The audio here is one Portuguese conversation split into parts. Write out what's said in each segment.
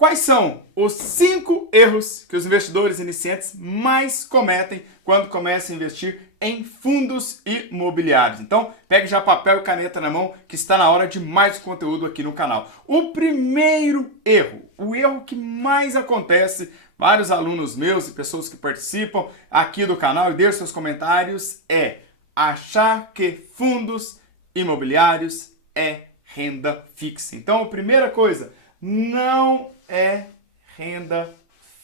Quais são os 5 erros que os investidores iniciantes mais cometem quando começam a investir em fundos imobiliários? Então, pegue já papel e caneta na mão que está na hora de mais conteúdo aqui no canal. O primeiro erro, o erro que mais acontece, vários alunos meus e pessoas que participam aqui do canal e deixam seus comentários, é achar que fundos imobiliários é renda fixa. Então, a primeira coisa, não é renda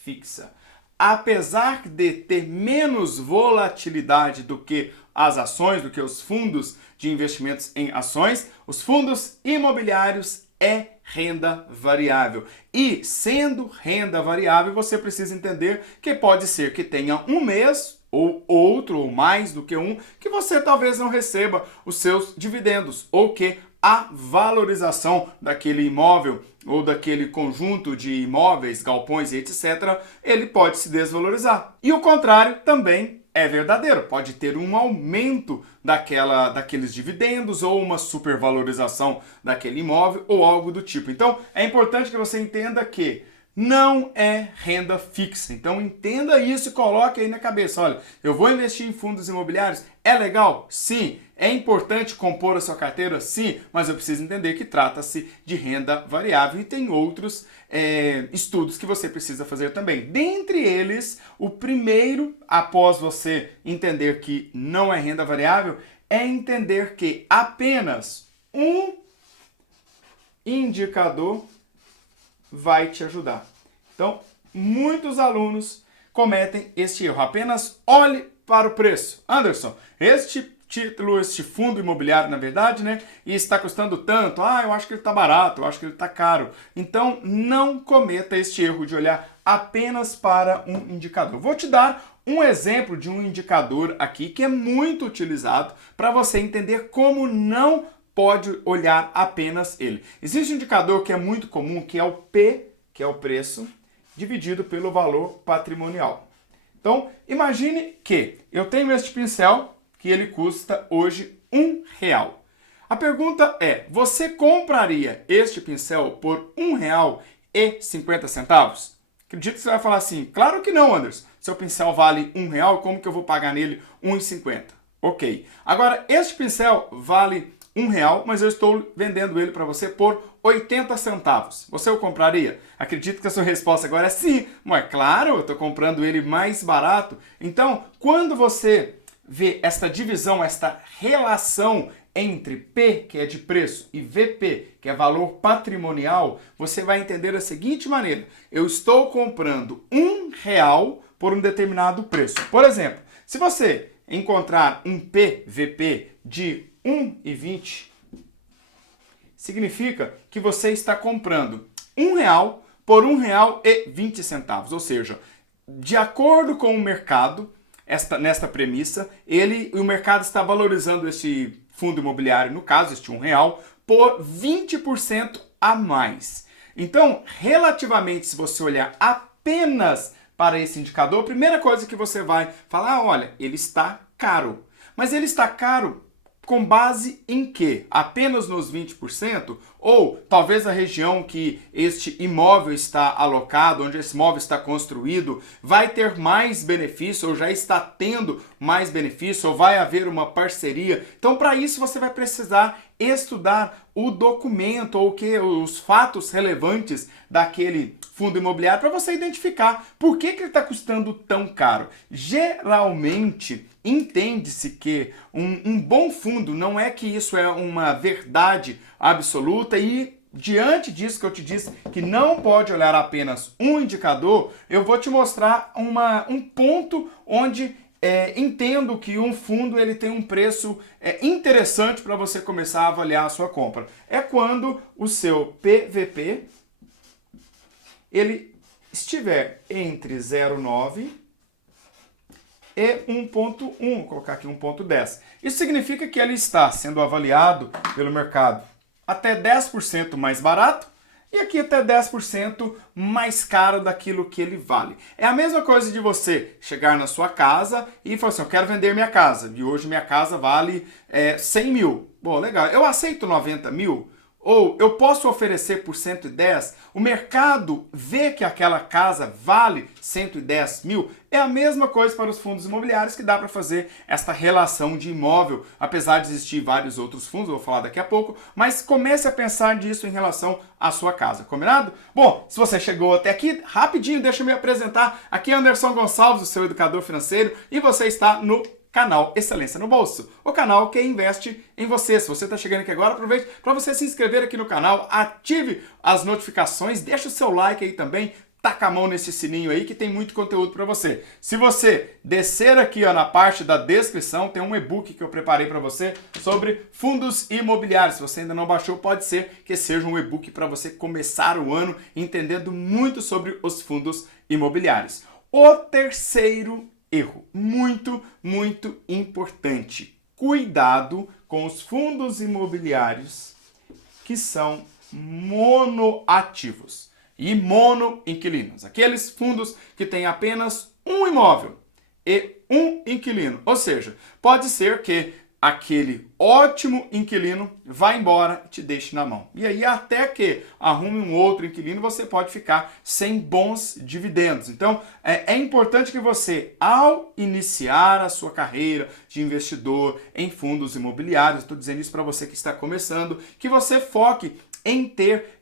fixa. Apesar de ter menos volatilidade do que as ações, do que os fundos de investimentos em ações, os fundos imobiliários é renda variável. E sendo renda variável, você precisa entender que pode ser que tenha um mês ou outro, ou mais do que um, que você talvez não receba os seus dividendos, ou que a valorização daquele imóvel ou daquele conjunto de imóveis, galpões e etc., ele pode se desvalorizar. E o contrário também é verdadeiro. Pode ter um aumento daqueles dividendos ou uma supervalorização daquele imóvel ou algo do tipo. Então, é importante que você entenda que não é renda fixa. Então entenda isso e coloque aí na cabeça. Olha, eu vou investir em fundos imobiliários? É legal? Sim. É importante compor a sua carteira? Sim. Mas eu preciso entender que trata-se de renda variável e tem outros estudos que você precisa fazer também. Dentre eles, o primeiro, após você entender que não é renda variável, é entender que apenas um indicador vai te ajudar. Então, muitos alunos cometem este erro. Apenas olhe para o preço. Anderson, este título, este fundo imobiliário, na verdade, né? E está custando tanto. Eu acho que ele está barato, eu acho que ele está caro. Então, não cometa este erro de olhar apenas para um indicador. Vou te dar um exemplo de um indicador aqui que é muito utilizado para você entender como não pode olhar apenas ele. Existe um indicador que é muito comum, que é o P, que é o preço, dividido pelo valor patrimonial. Então, imagine que eu tenho este pincel, que ele custa hoje R$1. A pergunta é, você compraria este pincel por R$1,50? Acredito que você vai falar assim, claro que não, Anderson. Seu pincel vale R$1, como que eu vou pagar nele R$1,50? Ok. Agora, este pincel vale R$1, mas eu estou vendendo ele para você por 80 centavos. Você o compraria? Acredito que a sua resposta agora é sim. Mas claro, eu estou comprando ele mais barato. Então, quando você vê esta divisão, esta relação entre P, que é de preço, e VP, que é valor patrimonial, você vai entender da seguinte maneira. Eu estou comprando R$1 por um determinado preço. Por exemplo, se você encontrar um PVP de 1,20, significa que você está comprando R$1 por R$1,20. Ou seja, de acordo com o mercado, nesta premissa, o mercado está valorizando esse fundo imobiliário, no caso, este R$1, por 20% a mais. Então, relativamente, se você olhar apenas para esse indicador, a primeira coisa que você vai falar, olha, ele está caro. Mas ele está caro com base em quê? Apenas nos 20%? Ou talvez a região que este imóvel está alocado, onde esse imóvel está construído, vai ter mais benefício, ou já está tendo mais benefício, ou vai haver uma parceria. Então, para isso, você vai precisar estudar o documento ou os fatos relevantes daquele fundo imobiliário para você identificar por que ele está custando tão caro. Geralmente, entende-se que um bom fundo não é que isso é uma verdade absoluta e diante disso que eu te disse que não pode olhar apenas um indicador, eu vou te mostrar um ponto onde entendo que um fundo ele tem um preço interessante para você começar a avaliar a sua compra. É quando o seu PVP ele estiver entre 0,9 e 1,1, vou colocar aqui 1,10. Isso significa que ele está sendo avaliado pelo mercado até 10% mais barato e aqui até 10% mais caro daquilo que ele vale. É a mesma coisa de você chegar na sua casa e falar assim, eu quero vender minha casa, e hoje minha casa vale 100 mil. Bom, legal, eu aceito 90 mil? ou eu posso oferecer por 110, o mercado vê que aquela casa vale 110 mil, é a mesma coisa para os fundos imobiliários, que dá para fazer esta relação de imóvel, apesar de existir vários outros fundos, eu vou falar daqui a pouco, mas comece a pensar nisso em relação à sua casa, combinado? Bom, se você chegou até aqui, rapidinho, deixa eu me apresentar, aqui é Anderson Gonçalves, o seu educador financeiro, e você está no canal Excelência no Bolso, o canal que investe em você. Se você está chegando aqui agora, aproveite para você se inscrever aqui no canal, ative as notificações, deixa o seu like aí também, taca a mão nesse sininho aí que tem muito conteúdo para você. Se você descer aqui ó, na parte da descrição, tem um e-book que eu preparei para você sobre fundos imobiliários. Se você ainda não baixou, pode ser que seja um e-book para você começar o ano entendendo muito sobre os fundos imobiliários. O terceiro erro, muito importante. Cuidado com os fundos imobiliários que são monoativos e monoinquilinos. Aqueles fundos que têm apenas um imóvel e um inquilino. Ou seja, pode ser que aquele ótimo inquilino vá embora e te deixe na mão. E aí até que arrume um outro inquilino, você pode ficar sem bons dividendos. Então, é importante que você, ao iniciar a sua carreira de investidor em fundos imobiliários, estou dizendo isso para você que está começando, que você foque em ter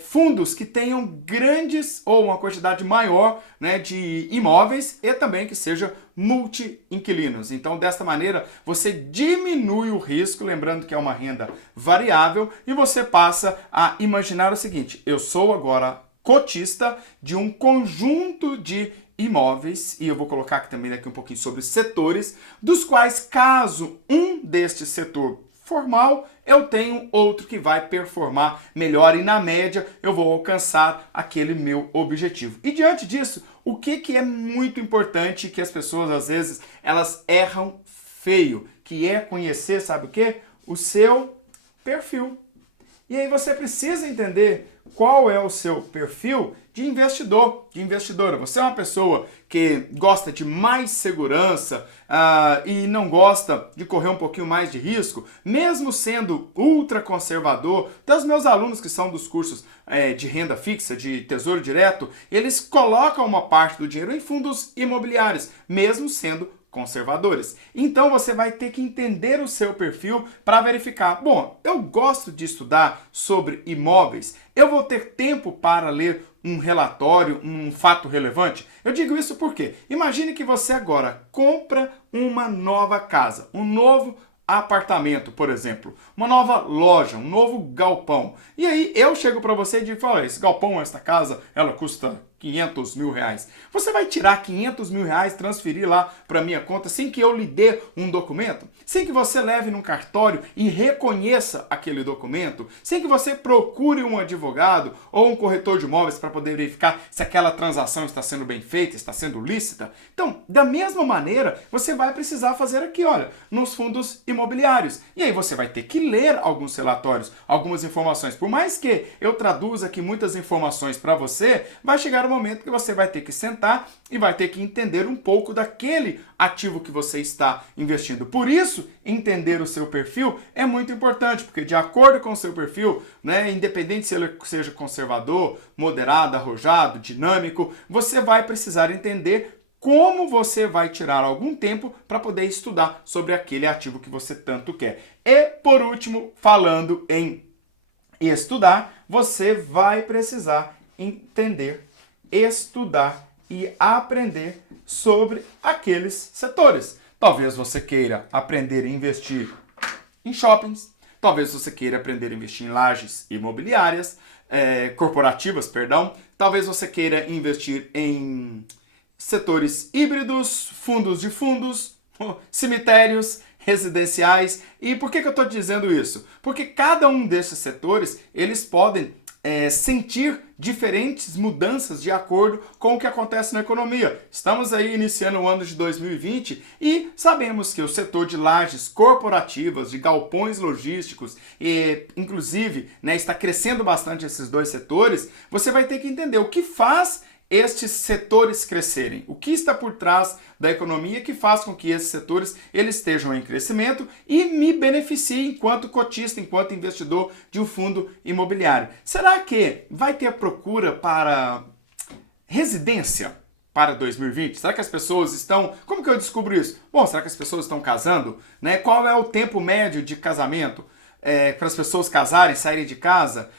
fundos que tenham grandes ou uma quantidade maior, né, de imóveis e também que seja multi-inquilinos. Então, desta maneira, você diminui o risco, lembrando que é uma renda variável, e você passa a imaginar o seguinte: eu sou agora cotista de um conjunto de imóveis, e eu vou colocar aqui também daqui um pouquinho sobre setores, dos quais, caso um deste setor formal, eu tenho outro que vai performar melhor e na média eu vou alcançar aquele meu objetivo. E diante disso, o que é muito importante que as pessoas às vezes elas erram feio, que é conhecer, sabe o quê? O seu perfil. E aí você precisa entender qual é o seu perfil de investidor, de investidora. Você é uma pessoa que gosta de mais segurança e não gosta de correr um pouquinho mais de risco, mesmo sendo ultra conservador. Até os meus alunos que são dos cursos de renda fixa, de tesouro direto, eles colocam uma parte do dinheiro em fundos imobiliários, mesmo sendo conservadores. Então você vai ter que entender o seu perfil para verificar, bom, eu gosto de estudar sobre imóveis, eu vou ter tempo para ler um relatório, um fato relevante? Eu digo isso porque imagine que você agora compra uma nova casa, um novo apartamento, por exemplo, uma nova loja, um novo galpão. E aí eu chego para você e falo, esse galpão, esta casa, ela custa 500 mil reais. Você vai tirar 500 mil reais, transferir lá para minha conta sem que eu lhe dê um documento? Sem que você leve num cartório e reconheça aquele documento? Sem que você procure um advogado ou um corretor de imóveis para poder verificar se aquela transação está sendo bem feita, está sendo lícita? Então, da mesma maneira, você vai precisar fazer aqui, olha, nos fundos imobiliários. E aí você vai ter que ler alguns relatórios, algumas informações. Por mais que eu traduza aqui muitas informações para você, vai chegar o momento que você vai ter que sentar e vai ter que entender um pouco daquele ativo que você está investindo. Por isso, entender o seu perfil é muito importante, porque de acordo com o seu perfil, né, independente se ele seja conservador, moderado, arrojado, dinâmico, você vai precisar entender como você vai tirar algum tempo para poder estudar sobre aquele ativo que você tanto quer. E, por último, falando em estudar, você vai precisar entender, estudar e aprender sobre aqueles setores. Talvez você queira aprender a investir em shoppings, talvez você queira aprender a investir em lajes imobiliárias, corporativas, perdão. Talvez você queira investir em setores híbridos, fundos de fundos, cemitérios, residenciais. E por que eu estou dizendo isso? Porque cada um desses setores, eles podem sentir diferentes mudanças de acordo com o que acontece na economia. Estamos aí iniciando o ano de 2020 e sabemos que o setor de lajes corporativas, de galpões logísticos, inclusive, né, está crescendo bastante esses dois setores. Você vai ter que entender o que faz estes setores crescerem? O que está por trás da economia que faz com que esses setores eles estejam em crescimento e me beneficiem enquanto cotista, enquanto investidor de um fundo imobiliário? Será que vai ter procura para residência para 2020? Será que as pessoas estão... Como que eu descubro isso? Bom, será que as pessoas estão casando? Né? Qual é o tempo médio de casamento para as pessoas casarem, saírem de casa?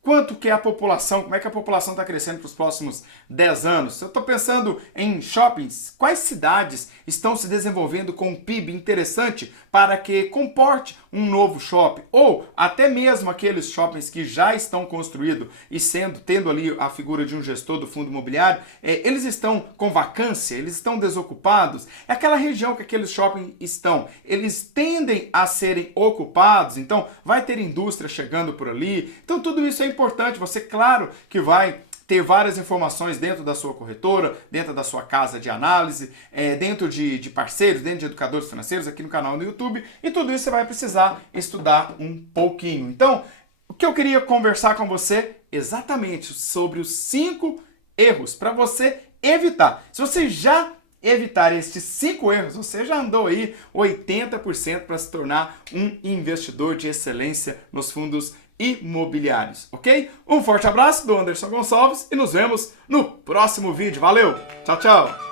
Quanto que é a população, como é que a população está crescendo para os próximos 10 anos? Eu estou pensando em shoppings, quais cidades estão se desenvolvendo com um PIB interessante para que comporte um novo shopping? Ou até mesmo aqueles shoppings que já estão construídos e tendo ali a figura de um gestor do fundo imobiliário, eles estão com vacância, eles estão desocupados? É aquela região que aqueles shoppings estão, eles tendem a serem ocupados, então vai ter indústria chegando por ali, então tudo isso é importante. Você, claro, que vai ter várias informações dentro da sua corretora, dentro da sua casa de análise, dentro de parceiros, dentro de educadores financeiros, aqui no canal do YouTube, e tudo isso você vai precisar estudar um pouquinho. Então, o que eu queria conversar com você exatamente sobre os 5 erros para você evitar. Se você já evitar estes 5 erros, você já andou aí 80% para se tornar um investidor de excelência nos fundos imobiliários, ok? Um forte abraço do Anderson Gonçalves e nos vemos no próximo vídeo. Valeu! Tchau, tchau!